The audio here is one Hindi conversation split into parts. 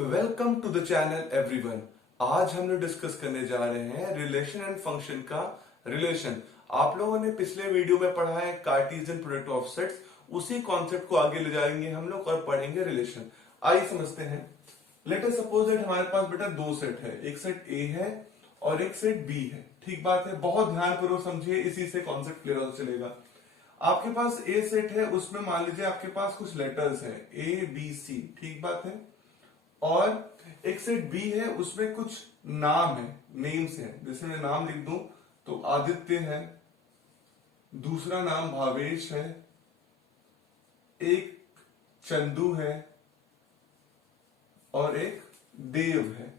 Welcome to the channel everyone. आज हम लोग डिस्कस करने जा रहे हैं रिलेशन एंड फंक्शन का रिलेशन। आप लोगों ने पिछले वीडियो में पढ़ा है कार्टेशियन प्रोडक्ट ऑफ सेट्स, उसी कॉन्सेप्ट को आगे ले जाएंगे हम लोग और पढ़ेंगे रिलेशन। आइए समझते हैं। लेट अस सपोज दैट हमारे पास बेटा दो सेट है, एक सेट ए है और एक सेट बी है। ठीक बात है, बहुत ध्यानपूर्वक समझिए, इसी से कॉन्सेप्ट क्लियर हो चलेगा। आपके पास ए सेट है, उसमें मान लीजिए आपके पास कुछ लेटर्स है ए बी सी, ठीक बात है। और एक सेट बी है, उसमें कुछ नाम है, नेम्स है। जैसे मैं नाम लिख दूं तो आदित्य है, दूसरा नाम भावेश है, एक चंदू है और एक देव है।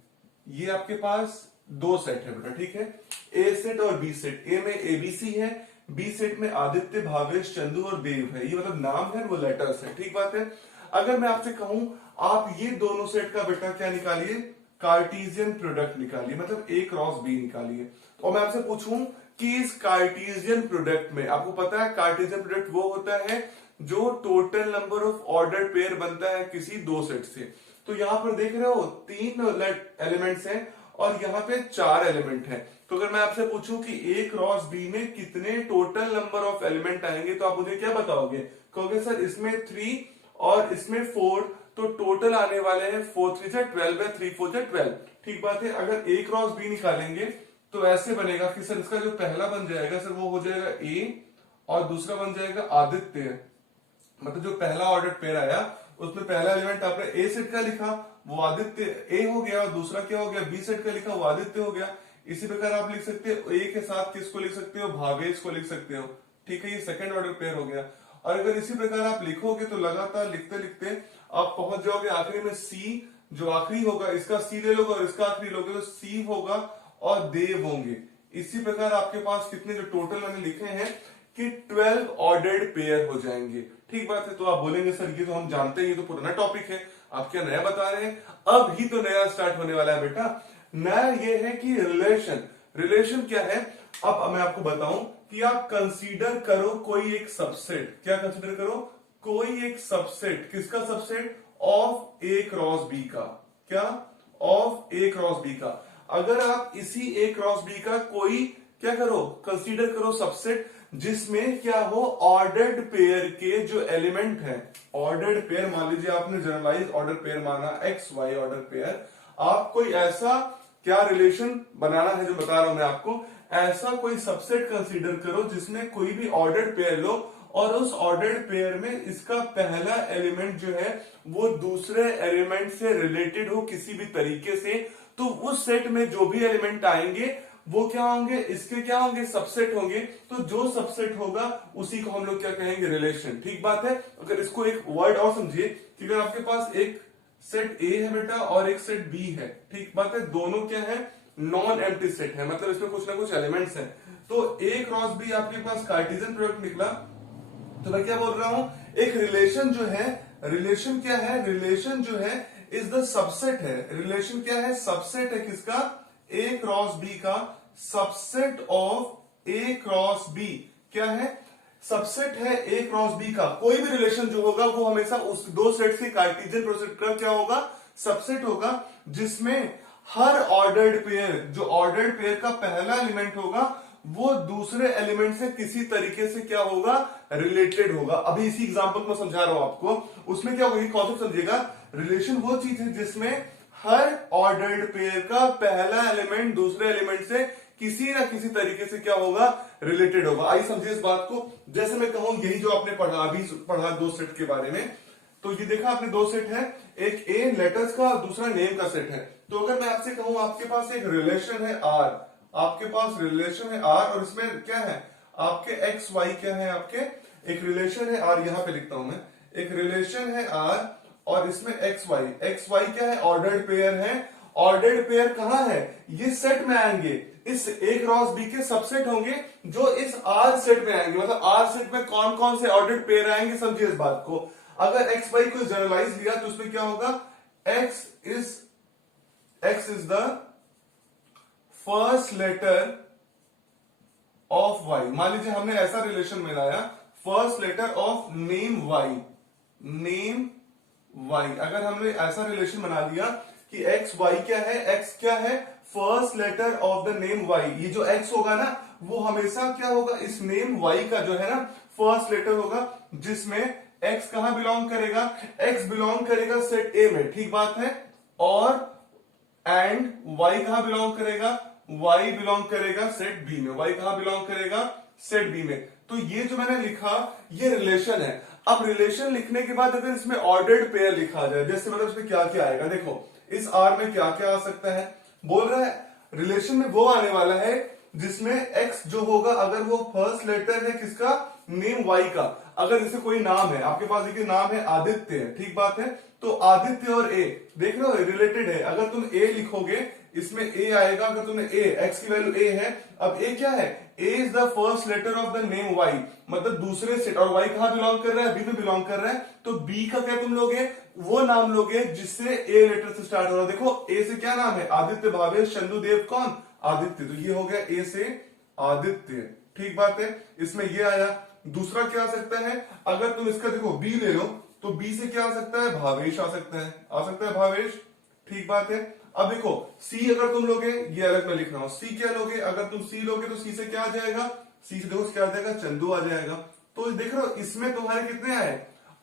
ये आपके पास दो सेट है बेटा, ठीक है। ए सेट और बी सेट, ए में एबीसी है, बी सेट में आदित्य भावेश चंदू और देव है। ये मतलब नाम है, वो लेटर्स है, ठीक बात है। अगर मैं आपसे कहूं आप ये दोनों सेट का बेटा क्या निकालिए, कार्टेशियन प्रोडक्ट निकालिए, मतलब ए क्रॉस बी निकालिए। और मैं आपसे पूछूं कि इस कार्टेशियन प्रोडक्ट में, आपको पता है कार्टेशियन प्रोडक्ट वो होता है जो total number of ordered pair बनता है किसी दो सेट से। तो यहां पर देख रहे हो तीन एलिमेंट्स हैं और यहाँ पे चार एलिमेंट हैं। तो अगर मैं आपसे पूछूं कि ए क्रॉस बी में कितने टोटल नंबर ऑफ एलिमेंट आएंगे, तो आप मुझे क्या बताओगे? कहोगे सर इसमें 3 और इसमें 4, तो टोटल आने वाले हैं 4 3 से 12 है, 3 4 से 12। ठीक बात है। अगर ए क्रॉस बी निकालेंगे तो ऐसे बनेगा कि सर इसका जो पहला बन जाएगा सर वो हो जाएगा ए और दूसरा बन जाएगा आदित्य। मतलब जो पहला ऑर्डर पेयर आया उसमें पहला एलिमेंट आपने ए सेट का लिखा, वो आदित्य ए हो गया, और दूसरा क्या हो गया, बी सेट का लिखा, वो आदित्य हो गया। इसी प्रकार आप लिख सकते हो ए के साथ किसको लिख सकते हो, भावेश को लिख सकते हो। ठीक है, ये सेकंड ऑर्डर पेयर हो गया। और अगर इसी प्रकार आप लिखोगे तो लगातार लिखते लिखते आप पहुंच जाओगे आखिरी में सी, जो आखिरी होगा इसका सी ले लोगे और इसका आखिरी लोगे तो सी होगा और देव होंगे। इसी प्रकार आपके पास कितने जो टोटल मैंने लिखे हैं कि 12 ऑर्डर्ड पेयर हो जाएंगे। ठीक बात है। तो आप बोलेंगे सर ये तो हम जानते हैं, ये तो पुराना टॉपिक है, आप क्या नया बता रहे हैं? अब ही तो नया स्टार्ट होने वाला है बेटा। नया ये है कि रिलेशन। रिलेशन क्या है, अब मैं आपको बताऊं कि आप कंसीडर करो कोई एक सबसेट। क्या कंसीडर करो? कोई एक सबसेट। किसका subset? Of A cross B का। क्या? ऑफ ए क्रॉस बी का। अगर आप इसी ए क्रॉस बी का कोई क्या करो, कंसीडर करो सबसेट, जिसमें क्या हो, ऑर्डर्ड पेयर के जो एलिमेंट है, ऑर्डर्ड पेयर मान लीजिए आपने जनरलाइज ऑर्डर पेयर माना एक्स वाई ऑर्डर पेयर। आप कोई ऐसा क्या रिलेशन बनाना है जो बता रहा हूं मैं आपको, ऐसा कोई सबसेट कंसीडर करो जिसमें कोई भी ऑर्डर्ड पेयर लो और उस ऑर्डर्ड पेयर में इसका पहला एलिमेंट जो है वो दूसरे एलिमेंट से रिलेटेड हो किसी भी तरीके से। तो उस सेट में जो भी एलिमेंट आएंगे वो क्या होंगे, इसके क्या होंगे, सबसेट होंगे। तो जो सबसेट होगा उसी को हम लोग क्या कहेंगे, रिलेशन। ठीक बात है। अगर इसको एक वर्ड और समझिए कि अगर आपके पास एक सेट ए है बेटा और एक सेट बी है, ठीक बात है, दोनों क्या है, नॉन एम्प्टी सेट है, मतलब इसमें कुछ ना कुछ एलिमेंट्स हैं। तो ए क्रॉस बी आपके पास कार्टेशियन प्रोडक्ट निकला। तो मैं क्या बोल रहा हूं, एक रिलेशन जो है, रिलेशन क्या है, रिलेशन जो है इज द सबसेट है। रिलेशन क्या है, सबसेट है किसका, ए क्रॉस बी का, subset of A cross B. क्या है, सबसेट है ए क्रॉस बी का। कोई भी रिलेशन जो होगा वो हमेशा उस दो सेट से कार्टेशियन प्रोडक्ट का क्या होगा, सबसेट होगा, जिसमें हर ऑर्डर्ड पेयर, जो ऑर्डर्ड पेयर का पहला एलिमेंट होगा वो दूसरे एलिमेंट से किसी तरीके से क्या होगा, रिलेटेड होगा। अभी इसी एग्जांपल को समझा रहा हूं आपको, उसमें क्या होगा, कॉन्सेप्ट समझिएगा। रिलेशन वो चीज है जिसमें हर ऑर्डर्ड पेयर का पहला एलिमेंट दूसरे एलिमेंट से किसी ना किसी तरीके से क्या होगा, रिलेटेड होगा। आइए समझिए इस बात को। जैसे मैं कहूं यही जो आपने पढ़ा, अभी पढ़ा दो सेट के बारे में, तो ये देखा आपने दो सेट है, एक ए लेटर्स का दूसरा नेम का सेट है। तो अगर मैं आपसे कहूं आपके पास एक रिलेशन है आर, आपके पास रिलेशन है आर और इसमें क्या है आपके एक्स वाई, क्या है आपके एक रिलेशन है आर, यहां पे लिखता हूं मैं, एक रिलेशन है आर और इसमें एक्स वाई। एक्स वाई क्या है, ऑर्डर्ड पेयर है। ऑर्डर्ड पेयर कहां है, ये सेट में आएंगे, इस ए क्रॉस बी के सबसेट होंगे जो इस आर सेट में आएंगे। मतलब आर सेट में कौन कौन से ऑर्डर्ड पेयर आएंगे, समझिए इस बात को। अगर एक्स वाई को जनरलाइज लिया तो उसमें क्या होगा, X is the first letter of Y. मान लीजिए हमने ऐसा रिलेशन मिलाया, first letter of name Y, name Y. अगर हमने ऐसा रिलेशन बना दिया कि एक्स वाई क्या है, एक्स क्या है, first letter of the name Y. ये जो एक्स होगा ना वो हमेशा क्या होगा, इस नेम वाई का जो है ना फर्स्ट लेटर होगा, जिसमें एक्स कहां बिलोंग करेगा, एक्स बिलोंग करेगा सेट ए में, ठीक बात है। और एंड वाई कहां बिलोंग करेगा, वाई बिलोंग करेगा सेट बी में, वाई कहां बिलोंग करेगा, सेट बी में। तो ये जो मैंने लिखा ये रिलेशन है। अब रिलेशन लिखने के बाद अगर इसमें ऑर्डर्ड पेयर लिखा जाए, जैसे मतलब इसमें क्या क्या आएगा, देखो इस आर में क्या क्या आ सकता है, बोल रहा है रिलेशन में वो आने वाला है जिसमें एक्स जो होगा अगर वो फर्स्ट लेटर है किसका, नेम वाई का। अगर जैसे कोई नाम है आपके पास, देखिए नाम है आदित्य, ठीक बात है, तो आदित्य और ए देख रहे हो रिलेटेड है। अगर तुम ए लिखोगे इसमें ए आएगा, अगर तुमने ए एक्स की वैल्यू ए है, अब ए क्या है, A is the first letter of the name Y, मतलब दूसरे सेट, और वाई कहां बिलोंग कर रहा है, बी में बिलोंग कर रहा है, तो बी का क्या तुम लोगे, वो नाम लोगे जिससे ए लेटर से स्टार्ट हो रहा है। देखो ए से क्या नाम है, आदित्य, भावेश, चंदू, देव, कौन, आदित्य, तो ये हो गया ए से आदित्य, ठीक बात है। इसमें ये आया। दूसरा क्या आ सकता है, अगर तुम इसका देखो बी ले लो तो बी से क्या आ सकता है, भावेश आ सकता है, आ सकता है भावेश, ठीक बात है। अब देखो सी अगर तुम लोगे, ये अलग में लिख रहा हूं, सी क्या लोगे, अगर तुम सी लोगे तो सी से क्या आ जाएगा, सी से देखो क्या आ जाएगा, चंदू आ जाएगा। तो देख रहे हो इसमें तुम्हारे कितने आए।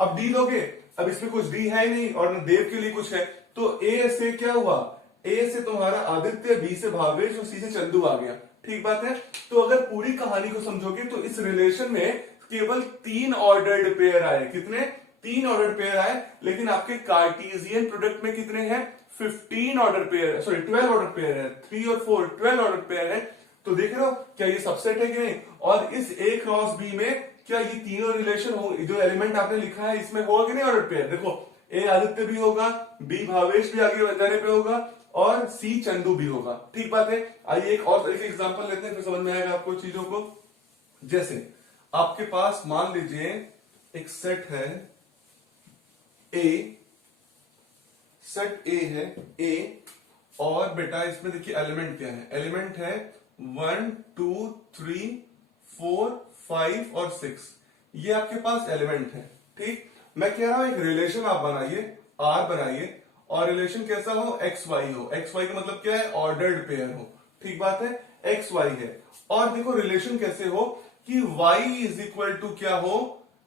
अब डी लोगे, अब इसमें कुछ डी है ही नहीं और न देव के लिए कुछ है, तो ए से क्या हुआ, ए से तुम्हारा आदित्य, बी से भावेश और सी से चंदू आ गया, ठीक बात है। तो अगर पूरी कहानी को समझोगे तो इस रिलेशन में केवल 3 ऑर्डर्ड पेयर आए, कितने, 3 ऑर्डर्ड पेयर आए, लेकिन आपके कार्टेशियन प्रोडक्ट में कितने हैं, 15 order pair, sorry 12 order pair है, 3 और 4 12 ऑर्डर पेयर है। तो देख रहे हो क्या ये सबसेट है कि नहीं। और इस ए क्रॉस बी में क्या ये तीनों रिलेशन हो, जो एलिमेंट आपने लिखा है इसमें होगा कि नहीं ऑर्डर पेयर। देखो ए आदित्य भी होगा, बी भावेश भी आगे जाने पे होगा, और सी चंदू भी होगा, ठीक बात है। आइए एक और तरीके एग्जांपल लेते हैं, फिर समझ में आएगा आपको चीजों को। जैसे आपके पास मान लीजिए एक सेट है ए, सेट ए है ए, और बेटा इसमें देखिए एलिमेंट क्या है, एलिमेंट है 1 2 3 4 5 और 6, ये आपके पास एलिमेंट है, ठीक। मैं कह रहा हूं एक रिलेशन आप बनाइए, आर बनाइए, और रिलेशन कैसा हो, एक्स वाई हो, एक्स वाई का मतलब क्या है, ऑर्डर्ड पेयर हो, ठीक बात है, एक्स वाई है। और देखो रिलेशन कैसे हो कि y इज इक्वल टू क्या हो,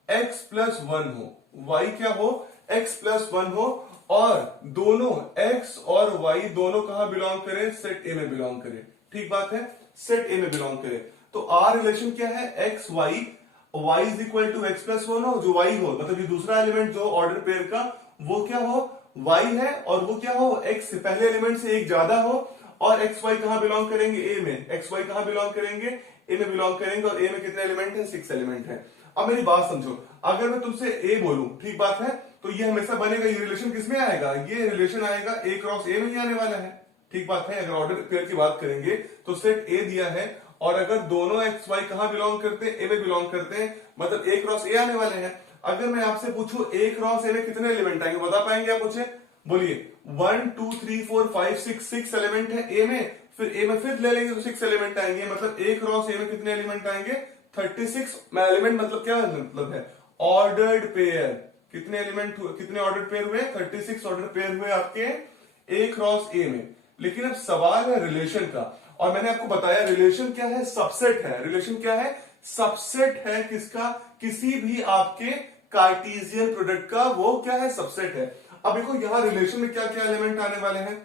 x प्लस 1 हो, y क्या हो, x प्लस 1 हो, और दोनों x और y दोनों कहां बिलोंग करें, सेट ए में बिलोंग करें, ठीक बात है, सेट ए में बिलोंग करें। तो आर रिलेशन क्या है, X Y, y is equal to X plus 1 हो, जो y हो, मतलब ये दूसरा एलिमेंट जो ऑर्डर पेयर का वो क्या हो, y है, और वो क्या हो, x पहले एलिमेंट से एक ज्यादा हो, और एक्स वाई कहां बिलोंग करेंगे, ए में, एक्स वाई कहां बिलोंग करेंगे, ए में बिलोंग करेंगे, और ए में कितने एलिमेंट है, 6 एलिमेंट है। अब मेरी बात समझो, अगर मैं तुमसे ए बोलूं, ठीक बात है, तो ये हमेशा बनेगा, ये रिलेशन किसमें आएगा, ये रिलेशन आएगा ए क्रॉस ए में ही आने वाला है, ठीक बात है। अगर ऑर्डर पेयर की बात करेंगे तो सेट ए दिया है, और अगर दोनों एक्स वाई कहां बिलोंग करते हैं, ए में बिलोंग करते हैं, मतलब ए क्रॉस ए आने वाले हैं। अगर मैं आपसे पूछूं ए क्रॉस ए में कितने एलिमेंट आएंगे, बता पाएंगे आप मुझे, बोलिए। 1 2 3 4 5 6 एलिमेंट है ए में, फिर ए में फिर ले लेंगे तो 6 एलिमेंट आएंगे, मतलब ए क्रॉस ए में कितने एलिमेंट आएंगे, 36 एलिमेंट, मतलब क्या मतलब है, ऑर्डर्ड पेयर। कितने एलिमेंट हुए, कितने ऑर्डर्ड पेयर हुए, 36 ऑर्डर्ड पेयर हुए आपके ए क्रॉस ए में। लेकिन अब सवाल है रिलेशन का, और मैंने आपको बताया रिलेशन क्या है, सबसेट है। रिलेशन क्या है, सबसेट है किसका, किसी भी आपके कार्टेशियन प्रोडक्ट का, वो क्या है, सबसेट है। अब देखो यहां रिलेशन में क्या क्या एलिमेंट आने वाले हैं,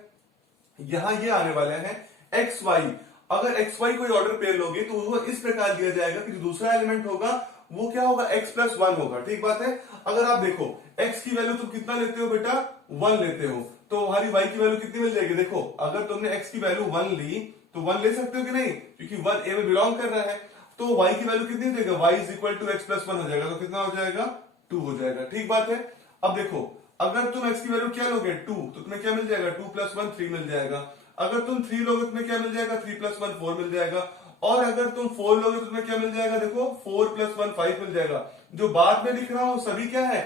यहां ये आने वाले हैं एक्स वाई। अगर एक्स वाई कोई ऑर्डर पेयर लोगे तो वो इस प्रकार दिया जाएगा कि जो दूसरा एलिमेंट होगा वो क्या होगा, x प्लस 1 होगा, ठीक बात है। अगर आप देखो x की वैल्यू तुम कितना लेते हो बेटा, 1 लेते हो, तो हमारी y की वैल्यू कितनी मिल जाएगी। देखो अगर तुमने x की वैल्यू 1 ली तो 1 ले सकते हो कि नहीं, क्योंकि 1 a में बिलोंग कर रहा है, तो y की वैल्यू कितनी हो जाएगा, y is equal to X plus 1 हो जाएगा, तो कितना हो जाएगा, 2 हो जाएगा, ठीक बात है। अब देखो अगर तुम x की वैल्यू क्या लोगे, 2, तो तुम्हें क्या मिल जाएगा, 2 प्लस 1 3 मिल जाएगा। अगर तुम 3 लोगे तो तुम्हें क्या मिल जाएगा, 3 प्लस 1 4 मिल जाएगा। और अगर तुम 4 लोगे तो तुम्हें क्या मिल जाएगा, देखो 4 प्लस 1 5 मिल जाएगा। जो बाद में लिख रहा हूं सभी क्या है,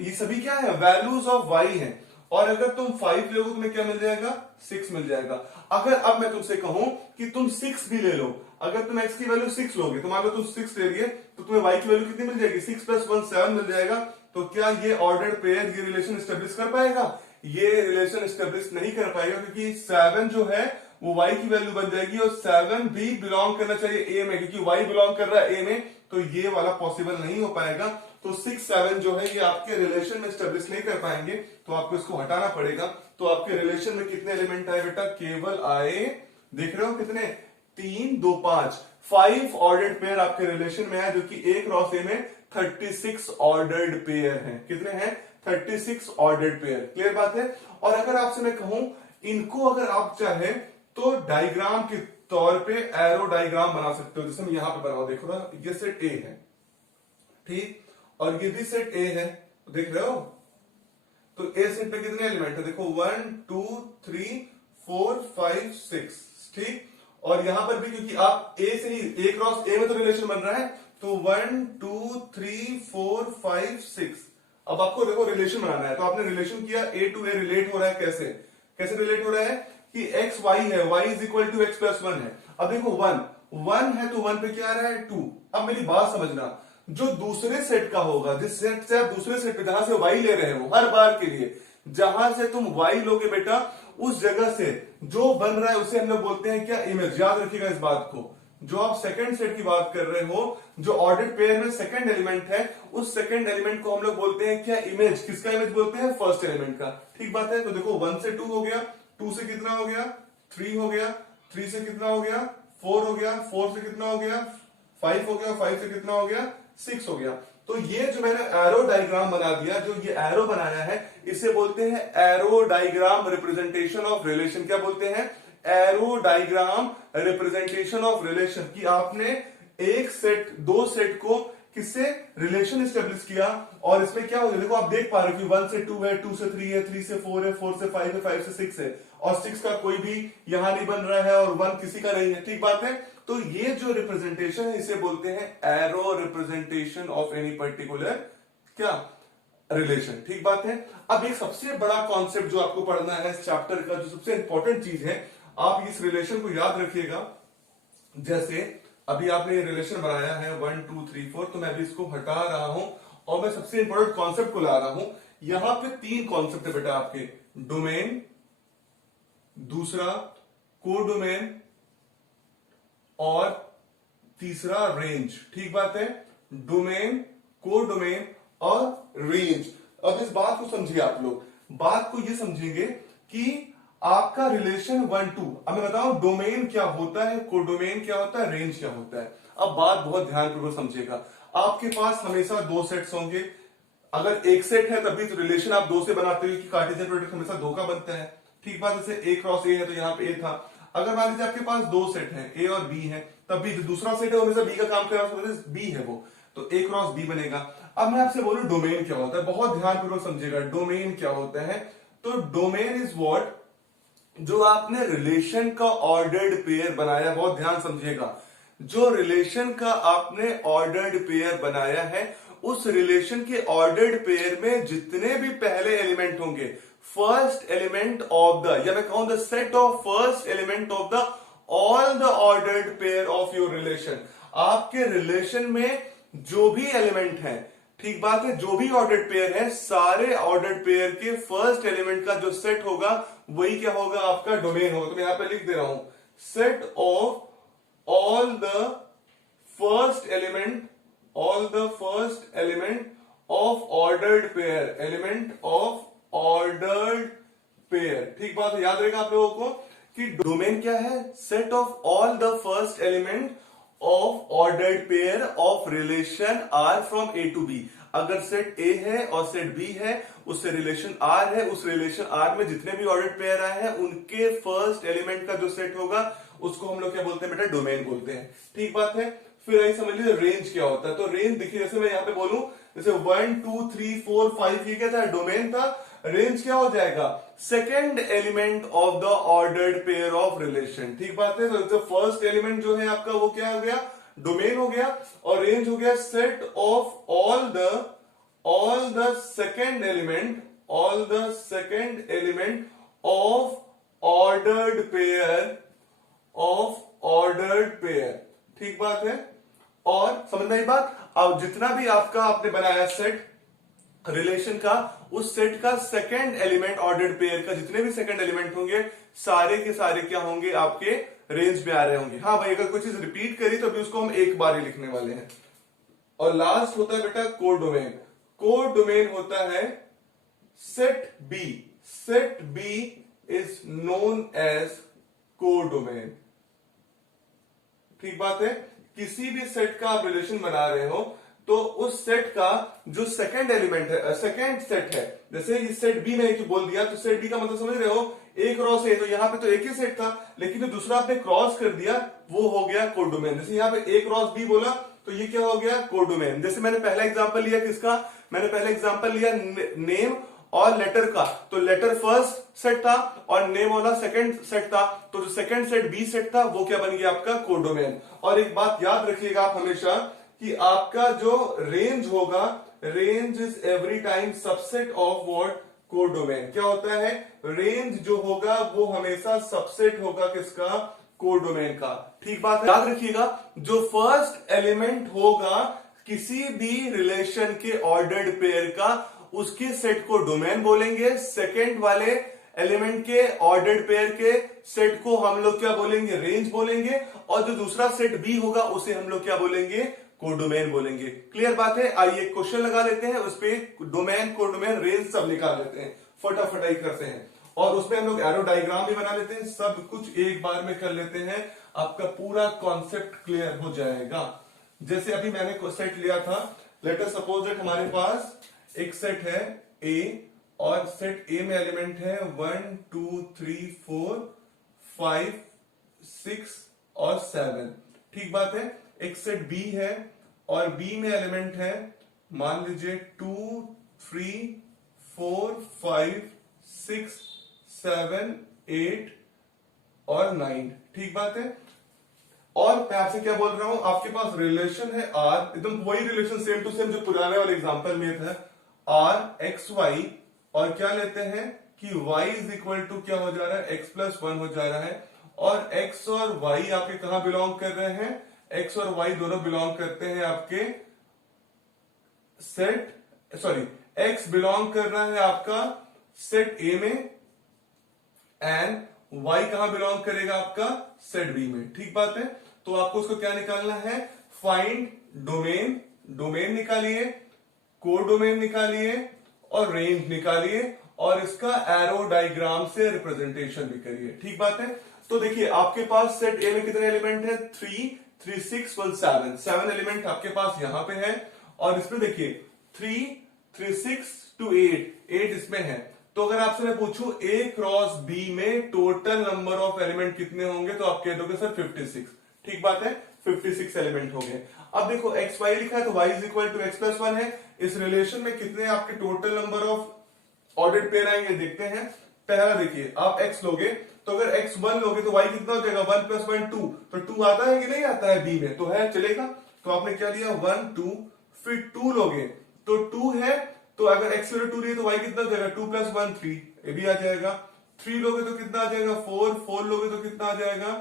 ये सभी क्या है, वैल्यूज ऑफ y है। और अगर तुम 5 लोगे तो तुम्हें क्या मिल जाएगा, 6 मिल जाएगा। अगर अब मैं तुमसे कहूं कि तुम 6 भी ले लो, अगर तुम x की वैल्यू 6 लोगे, तो मान लो तुम 6 ले लिए, तो तुम्हें y की वैल्यू कितनी मिल जाएगी, 6 प्लस 1 7 मिल जाएगा। तो क्या ये ऑर्डर्ड पेयर ये रिलेशन स्टेब्लिश कर पाएगा? ये रिलेशन स्टेब्लिश नहीं कर पाएगा, क्योंकि 7 जो है वो y की वैल्यू बन जाएगी और 7 भी बिलोंग करना चाहिए a में, क्योंकि y बिलोंग कर रहा है a में, तो ये वाला पॉसिबल नहीं हो पाएगा। तो 6 7 जो है ये आपके रिलेशन में स्टेब्लिश नहीं कर पाएंगे, तो आपको इसको हटाना पड़ेगा। तो आपके रिलेशन में कितने एलिमेंट आए बेटा? केवल आए, देख रहे हो कितने, 3 2 5 ऑर्डर्ड पेयर आपके रिलेशन में है, जो कि a क्रॉस a में 36 ऑर्डर्ड पेयर हैं। कितने हैं? 36 ऑर्डर्ड पेयर। क्लियर बात है। और अगर आपसे मैं कहूं इनको अगर आप चाहे तो डायग्राम के तौर पे एरो डायग्राम बना सकते हो, जैसे मैं यहां पे बनाऊं, देखो ना, ये सेट ए है, ठीक, और ये भी सेट ए है, देख रहे हो? तो ए सेट पे कितने एलिमेंट है? देखो 1 2 3 4 5 6, ठीक। और यहां पर भी क्योंकि आप ए से ही, ए क्रॉस ए में तो रिलेशन बन रहा है, तो 1 2 3 4 5 6। अब आपको देखो रिलेशन बनाना है, तो आपने रिलेशन किया, ए टू ए रिलेट हो रहा है, कैसे कैसे रिलेट हो रहा है कि x y है, y is equal to X plus 1 है। अब देखो 1 है, तो 1 पे क्या आ रहा है? 2। अब मेरी बात समझना, जो दूसरे सेट का होगा, जिस सेट से आप दूसरे सेट पे जहां से y ले रहे हो हर बार के लिए, जहां से तुम y लोगे बेटा, उस जगह से जो बन रहा है उसे हम लोग बोलते हैं क्या? इमेज। याद रखिएगा इस बात को। जो आप सेकंड सेट की बात कर रहे हो, जो ऑर्डर्ड पेयर में सेकंड एलिमेंट है, उस सेकंड एलिमेंट को हम लोग बोलते हैं क्या? इमेज। किसका इमेज बोलते हैं? फर्स्ट एलिमेंट का। ठीक बात है। तो देखो 1 से 2 हो गया, 2 से कितना हो गया? 3 हो गया, 3 से कितना हो गया? 4 हो गया, 4 से कितना हो गया? 5 हो गया, 5 से कितना हो गया? 6 हो गया। तो ये जो मैंने एरो डायग्राम बना दिया, जो ये एरो बनाया है, इसे बोलते हैं arrow diagram representation of relation. क्या बोलते हैं? Arrow diagram representation of relation. कि आपने एक सेट, दो सेट को किससे रिलेशन स्टेब्लिश किया, और इसमें क्या हो गया? देखो आप देख पा रहे हो कि 1 से 2 है, 2 से 3 है, 3 से 4 है, 4 से 5 है, 5 से 6 है, और 6 का कोई भी यहां नहीं बन रहा है, और 1 किसी का नहीं है। ठीक बात है। तो ये जो रिप्रेजेंटेशन है, इसे बोलते हैं arrow representation of any particular क्या? रिलेशन। ठीक बात है। अब एक सबसे बड़ा कॉन्सेप्ट जो आपको पढ़ना है इस चैप्टर का, जो सबसे इंपॉर्टेंट चीज है, आप इस रिलेशन को याद रखिएगा। जैसे अभी आपने ये रिलेशन बनाया है 1 2 3 4, तो मैं अभी इसको हटा रहा हूं और मैं सबसे इंपॉर्टेंट कॉन्सेप्ट को ला रहा हूं। यहां पे 3 कॉन्सेप्ट है बेटा आपके, डोमेन, दूसरा कोडोमेन, और तीसरा रेंज। ठीक बात है। डोमेन, कोडोमेन और रेंज। अब इस बात को समझिए आप लोग, बात को ये समझेंगे कि आपका रिलेशन 1 2, अब मैं बताऊं डोमेन क्या होता है, कोडोमेन क्या होता है, रेंज क्या होता है। अब बात बहुत ध्यानपूर्वक समझिएगा। आपके पास हमेशा 2 सेट्स होंगे। अगर एक सेट है तभी तो रिलेशन आप 2 से बनाते हो कि कार्टेशियन प्रोडक्ट हमेशा 2 का बनता है। ठीक बात। जैसे ए क्रॉस ए है तो यहाँ पे ए था। अगर मान लीजिए आपके पास 2 सेट हैं, ए और बी है, तब भी जो दूसरा सेट है हमेशा बी का काम कर रहा है, बी है वो, तो ए क्रॉस बी बनेगा। अब मैं आपसे बोलूं डोमेन क्या होता है, बहुत ध्यानपूर्वक समझिएगा। डोमेन क्या होता है? तो डोमेन इज व्हाट, जो आपने रिलेशन का ऑर्डर्ड पेयर बनाया, बहुत ध्यान समझिएगा, जो रिलेशन का आपने ऑर्डर्ड पेयर बनाया है, उस रिलेशन के ऑर्डर्ड पेयर में जितने भी पहले एलिमेंट होंगे, फर्स्ट एलिमेंट ऑफ द, या मैं कहूं the set of first element of the all the ordered pair of your relation. आपके रिलेशन में जो भी एलिमेंट है, ठीक बात है, जो भी ऑर्डर्ड पेयर है, सारे ऑर्डर्ड पेयर के फर्स्ट एलिमेंट का जो सेट होगा वही क्या होगा? आपका डोमेन होगा। तो मैं यहां पे लिख दे रहा हूं, set of all the first element, all the first element of ordered pair, element of ordered pair. ठीक बात है। याद रहेगा आप लोगों को कि डोमेन क्या है? Set of all the first element of ordered pair of relation R from A to B. अगर सेट ए है और सेट बी है, उससे रिलेशन आर है, उस रिलेशन आर में जितने भी ऑर्डर्ड पेयर आए हैं, उनके फर्स्ट एलिमेंट का जो सेट होगा उसको हम लोग क्या बोलते हैं बेटा? डोमेन बोलते हैं। ठीक बात है। फिर यही समझ लीजिए रेंज क्या होता है। तो रेंज देखिए, जैसे मैं यहां पे बोलूं, जैसे 1 2 3 4 5 ये क्या था? डोमेन था। रेंज क्या हो जाएगा? Second element of the ordered pair of relation. ठीक बात है। तो फर्स्ट एलिमेंट जो है आपका वो क्या हो गया? डोमेन हो गया। और रेंज हो गया set of all the second element, all the second element of ordered pair, of ordered pair. ठीक बात है। और समझ में आई बात? अब जितना भी आपका आपने बनाया सेट, रिलेशन का, उस सेट का सेकंड एलिमेंट ऑर्डर्ड पेयर का जितने भी सेकंड एलिमेंट होंगे सारे के सारे क्या होंगे, आपके रेंज में आ रहे होंगे। हाँ भाई, अगर कोई चीज रिपीट करी तो अभी उसको हम एक बार ही लिखने वाले हैं। और लास्ट होता है बेटा कोडोमेन। कोडोमेन होता है set B. Set B is known as codomain. ठीक बात है। किसी भी सेट का आप रिलेशन बना रहे हो तो उस सेट का जो सेकंड एलिमेंट है, सेकंड सेट है, जैसे इस सेट बी में बोल दिया तो सेट बी का मतलब समझ रहे हो, ए क्रॉस ए, तो यहाँ पे तो एक ही सेट था, लेकिन जो दूसरा आपने क्रॉस कर दिया वो हो गया कोडोमेन। जैसे यहाँ पे ए क्रॉस बी बोला तो ये क्या हो गया, कोडोमेन। जैसे मैंने पहला एग्जांपल लिया किसका, मैंने पहला एग्जांपल लिया नेम और लेटर का, तो लेटर फर्स्ट सेट था और नेम वाला सेकंड सेट था, तो जो सेकंड सेट बी सेट था वो क्या बन गया आपका कोडोमेन। और एक बात याद रखिएगा आप हमेशा कि आपका जो रेंज होगा, range is every time subset of what, codomain. क्या होता है, रेंज जो होगा वो हमेशा सबसेट होगा किसका, कोडोमेन का। ठीक बात है, याद रखिएगा जो फर्स्ट एलिमेंट होगा किसी भी रिलेशन के ऑर्डर्ड पेयर का, उसके सेट को डोमेन बोलेंगे। सेकेंड वाले एलिमेंट के ऑर्डर्ड पेयर के सेट को हम लोग क्या बोलेंगे, रेंज बोलेंगे। और जो दूसरा सेट बी होगा उसे हम लोग क्या बोलेंगे, कोडोमेन बोलेंगे। क्लियर बात है। आइए क्वेश्चन लगा लेते हैं, उस पे डोमेन कोडोमेन रेंज सब निकाल लेते हैं, फटाफट करते हैं। और उसमें हम लोग एरो डायग्राम भी बना लेते हैं, सब कुछ एक बार में कर लेते हैं, आपका पूरा कॉन्सेप्ट क्लियर हो जाएगा। जैसे अभी मैंने सेट लिया था, लेट अस सपोज दैट हमारे पास एक सेट है ए, और सेट ए में एलिमेंट है 1 2 3 4 5 6 और 7। ठीक बात है। एक सेट बी है और बी में एलिमेंट है मान लीजिए 2 3 4 5 6 7 8 और 9। ठीक बात है। और मैं आपसे क्या बोल रहा हूं, आपके पास रिलेशन है आर, एकदम वही रिलेशन सेम टू सेम जो पुराने वाले एग्जांपल में था, आर एक्स वाई, और क्या लेते हैं कि y इज इक्वल टू क्या हो जा रहा है, x प्लस 1 हो जा रहा है। और x और y आपके कहां बिलोंग कर रहे हैं, x और y दोनों बिलोंग करते हैं आपके सेट, सॉरी x बिलोंग कर रहा है आपका सेट A में, एंड y कहां बिलोंग करेगा आपका सेट B में। ठीक बात है। तो आपको उसको क्या निकालना है, फाइंड डोमेन, डोमेन निकालिए, कोडोमेन निकालिए और रेंज निकालिए, और इसका एरो डायग्राम से रिप्रेजेंटेशन भी करिए। ठीक बात है। तो देखिए आपके पास सेट ए में कितने एलिमेंट है, 3 3 6 1 7, 7 एलिमेंट आपके पास यहां पे है। और इसमें देखिए 3 3 6 to 8 इसमें है। तो अगर आपसे मैं पूछूं ए क्रॉस बी में टोटल नंबर ऑफ एलिमेंट कितने होंगे, तो आप कह दोगे सर 56। ठीक बात है, 56 एलिमेंट हो गए। अब देखो एक्स वाई लिखा है तो y is equal to X plus 1 है। इस रिलेशन में कितने आपके total number of ordered pair आएंगे, देखते हैं। पहला देखिए, आप x लोगे तो अगर x1 लोगे तो y कितना हो जाएगा, 1 प्लस 1 2, तो 2 आता है कि नहीं आता है, b में तो है, चलेगा। तो आपने क्या लिया 1 2, फिर 2 लोगे तो 2 है, तो अगर x 2 रही तो y कितना हो जाएगा, 2 प्लस 1 3, ये भी आ जाएगा। 3 लोगे तो कितना आ जाएगा 4, 4 लोगे तो कितना आ जाएगा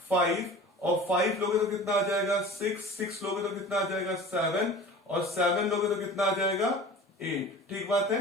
5, और 5 लोगे तो कितना आ जाएगा 6, 6 लोगे तो कितना आ जाएगा 7, और 7 लोगे तो कितना आ जाएगा 8। ठीक बात है।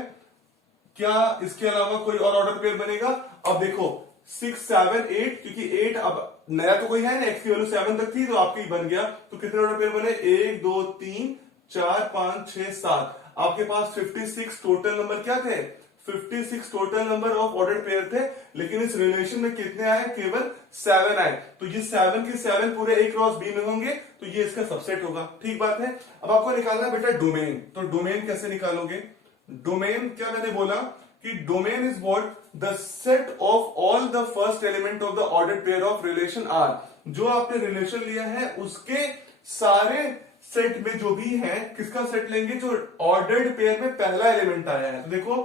क्या इसके अलावा कोई और ऑर्डर पेयर बनेगा, अब देखो 6 7 8, क्योंकि 8 अब नया तो कोई है ना, x की वैल्यू 7 तक थी तो आपकी बन गया, तो कितने ऑर्डर पेयर बने, 1 2 3 4 5 6 7। आपके पास 56 टोटल नंबर क्या थे, 56 total number of order pair थे, लेकिन इस रिलेशन में कितने आए, केवल 7 आए। तो ये 7 के 7 पूरे ए क्रॉस बी में होंगे, तो ये इसका सबसेट होगा। ठीक बात है। अब आपको निकालना बेटा डोमेन, तो डोमेन कैसे निकालोगे, डोमेन क्या मैंने बोला कि domain is what, the set of all the first element of the ordered pair of relation R. जो आपने रिलेशन लिया है उसके सारे सेट में जो भी है, किसका सेट लेंगे, जो ऑर्डर्ड पेयर में पहला एलिमेंट आया है। तो देखो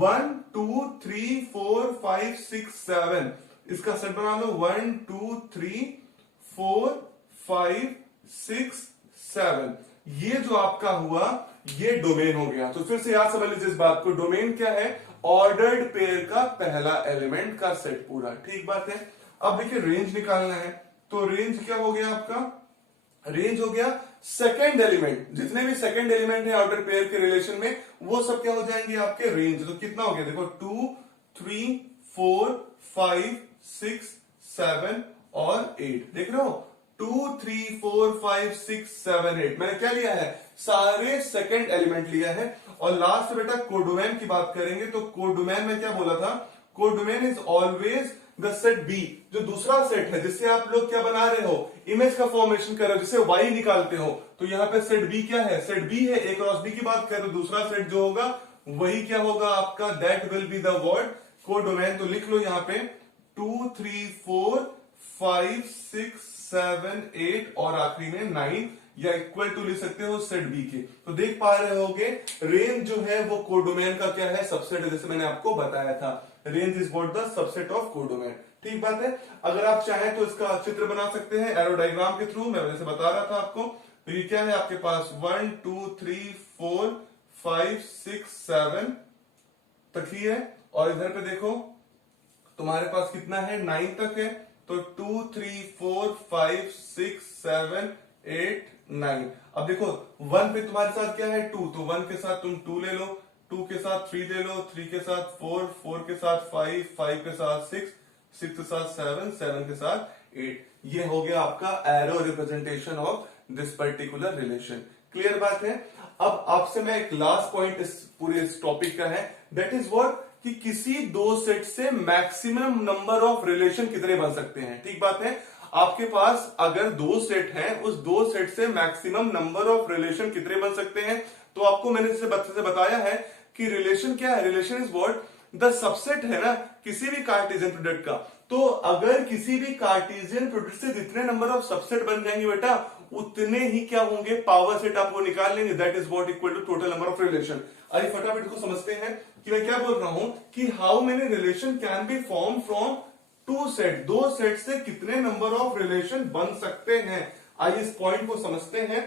1 2 3 4 5 6 7, इसका सेट बना लो 1 2 3 4 5 6 7। ये जो आपका हुआ ये डोमेन हो गया। तो फिर से याद समझ लीजिए इस बात को, डोमेन क्या है, ऑर्डर्ड पेयर का पहला एलिमेंट का सेट पूरा। ठीक बात है। अब देखिए रेंज निकालना है, तो रेंज क्या हो गया आपका, रेंज हो गया सेकंड एलिमेंट, जितने भी सेकंड एलिमेंट है आउटर पेयर के रिलेशन में, वो सब क्या हो जाएंगे आपके रेंज। तो कितना हो गया देखो, 2 3 4 5 6 7 और 8, देख रहे हो 2 3 4 5 6 7 8, मैंने क्या लिया है, सारे सेकंड एलिमेंट लिया है। और लास्ट बेटा कोडोमेन की बात करेंगे, तो कोडोमेन में क्या बोला था, codomain is always the set B, जो दूसरा सेट है जिससे आप लोग क्या बना रहे हो, इमेज का फॉर्मेशन कर रहे हो, जिससे वाई निकालते हो। तो यहाँ पे सेट बी क्या है, सेट बी है, ए क्रॉस बी की बात करें तो दूसरा सेट जो होगा वही क्या होगा आपका, that will be the word codomain. तो लिख लो यहाँ पे 2 3 4 5 6 7 8 और आखिरी में 9, या इक्वल टू लिख सकते हो सेट बी के। तो देख पा रहे होगे रेंज जो है वो कोडोमेन का क्या है, सबसेट है, जैसे मैंने आपको बताया था, range is what the subset of codomain. ठीक बात है। अगर आप चाहें तो इसका चित्र बना सकते हैं एरो डायग्राम के थ्रू, मैं जैसे बता रहा था आपको। तो ये क्या है आपके पास 1 2 3 4 5 6 7 तक ही है, और इधर पे देखो तुम्हारे पास कितना है, 9 तक है। तो 2 3 4 5 6 7 8 9। अब देखो 1 पे तुम्हारे साथ क्या है 2, तो 1 के साथ तुम 2 ले लो, 2 के साथ 3 ले लो, 3 के साथ 4, 4 के साथ 5, 5 के साथ 6, 6 के साथ 7, 7 के साथ 8। ये हो गया आपका arrow representation of this particular relation. Clear बात है। अब आपसे मैं एक लास्ट पॉइंट इस पूरे इस टॉपिक का है, दैट इज व्हाट, कि किसी दो सेट से मैक्सिमम नंबर ऑफ रिलेशन कितने बन सकते हैं। ठीक बात है। आपके पास अगर दो सेट हैं, उस दो सेट से मैक्सिमम नंबर ऑफ रिलेशन कितने बन सकते हैं। तो आपको मैंने इससे बताया है कि रिलेशन क्या है, relation is what, the subset है ना किसी भी कार्टेशियन प्रोडक्ट का। तो अगर किसी भी कार्टेशियन प्रोडक्ट से जितने नंबर ऑफ सबसेट बन जाएंगे बेटा, उतने ही क्या होंगे, पावर सेट आप वो निकाल लेंगे, that is what equal to total number of relation. अरे फटाफट को समझते हैं कि मैं क्या बोल रहा हूं, कि how many relation can be form from two set, दो सेट से कितने नंबर ऑफ रिलेशन बन सकते हैं। आइए इस पॉइंट को समझते हैं।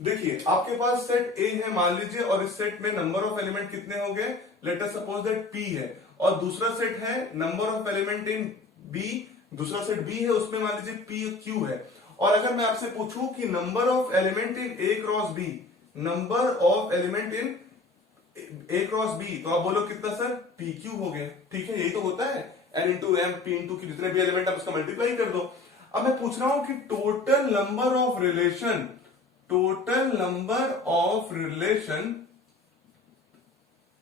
देखिए आपके पास सेट ए है मान लीजिए, और इस सेट में नंबर ऑफ एलिमेंट कितने हो गए, let us suppose that P है, और दूसरा सेट है number of element in B, दूसरा सेट बी है उसमें मान लीजिए पी क्यू है। और अगर मैं आपसे पूछूं कि number of element in A cross B, number of element in A cross B, तो आप बोलो कितना सर, पी क्यू हो गया। ठीक है, यही तो होता है, N into M P into Q, जितने भी एलिमेंट आप उसका मल्टीप्लाई कर दो। अब मैं पूछ रहा हूं कि total number of relation, total number of relation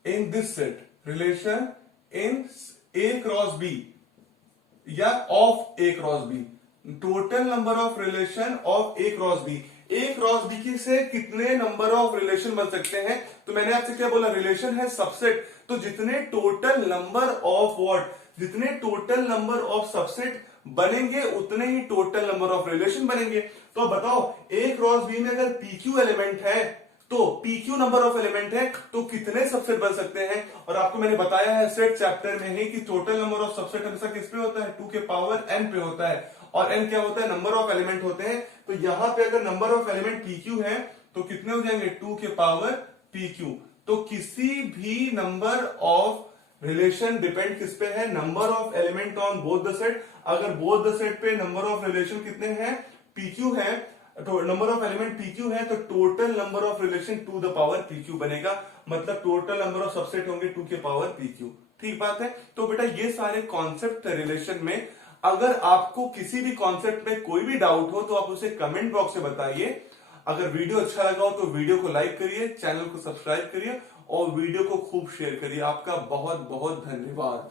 in this set, relation in A cross B या of A cross B, total number of relation of A cross B, A cross B से कितने नंबर ऑफ रिलेशन बन सकते हैं। तो मैंने आपसे क्या बोला, रिलेशन है सबसेट, तो जितने टोटल नंबर ऑफ व्हाट, जितने टोटल नंबर ऑफ सबसेट बनेंगे उतने ही टोटल नंबर ऑफ रिलेशन बनेंगे। तो बताओ ए क्रॉस बी में अगर पी क्यू एलिमेंट है, तो P Q number of element है, तो कितने सबसेट बन सकते हैं। और आपको मैंने बताया है सेट चैप्टर में ही कि टोटल नंबर ऑफ सबसेट हमेशा किस पे होता है, 2 के पावर n पे होता है, और n क्या होता है, नंबर ऑफ एलिमेंट होते हैं। तो यहां पे अगर number of element P Q है तो कितने हो जाएंगे, 2 के पावर पी क्यू। तो किसी भी नंबर ऑफ रिलेशन डिपेंड किस पे है, number of element on both the set. अगर बोथ द सेट पे नंबर ऑफ रिलेशन कितने हैं, पी क्यू है, तो number of element P Q है, तो total number of relation 2 the power P Q बनेगा, मतलब टोटल नंबर ऑफ सबसेट होंगे 2 के पावर पी क्यू। ठीक बात है। तो बेटा ये सारे कॉन्सेप्ट रिलेशन में, अगर आपको किसी भी कॉन्सेप्ट में कोई भी डाउट हो तो आप उसे कमेंट बॉक्स में बताइए। अगर वीडियो अच्छा लगा हो तो वीडियो को लाइक करिए, चैनल को सब्सक्राइब करिए और वीडियो को खूब शेयर करिए। आपका बहुत बहुत धन्यवाद।